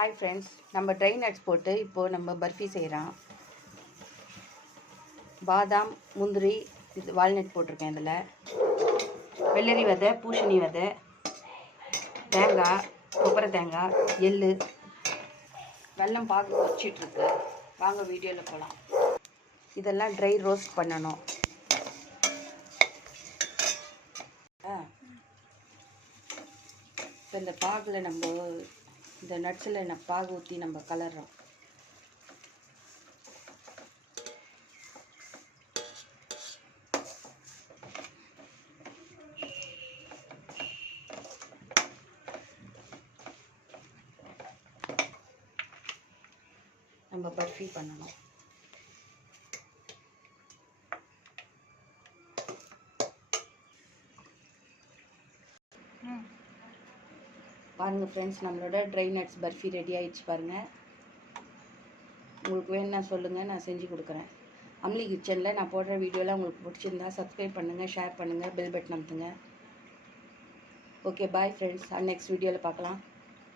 Hi friends, நம்ம dry nuts போட்டு இப்போது நம்ம பர்ஃபி செய்கிறோம். பாதாம், முந்திரி, இது வால்நட் போட்டிருக்கேன். இதில் வெள்ளரி விதை, பூசணி விதை, தேங்காய், கொப்பரை தேங்காய், எள், வெல்லம் பாகு வச்சிட்ருக்கு. வாங்க வீடியோவில் போகலாம். இதெல்லாம் ட்ரை ரோஸ்ட் பண்ணணும். இப்போ இந்த பாகில் நம்ம இந்த நட்ஸில் பாகு ஊற்றி நம்ம கலர்றோம். நம்ம பர்ஃபி பண்ணணும். பாருங்கள் ஃப்ரெண்ட்ஸ், நம்மளோட ட்ரை நட்ஸ் பர்ஃபி ரெடி ஆகிடுச்சு பாருங்கள். உங்களுக்கு வேணும்னா சொல்லுங்கள், நான் செஞ்சு கொடுக்குறேன். அம்லி கிச்சனில் நான் போடுற வீடியோலாம் உங்களுக்கு பிடிச்சிருந்தா சப்ஸ்கிரைப் பண்ணுங்கள், ஷேர் பண்ணுங்கள், பெல் பட்டன் அமுத்துங்க. Okay, bye friends. நெக்ஸ்ட் வீடியோவில் பார்க்கலாம்.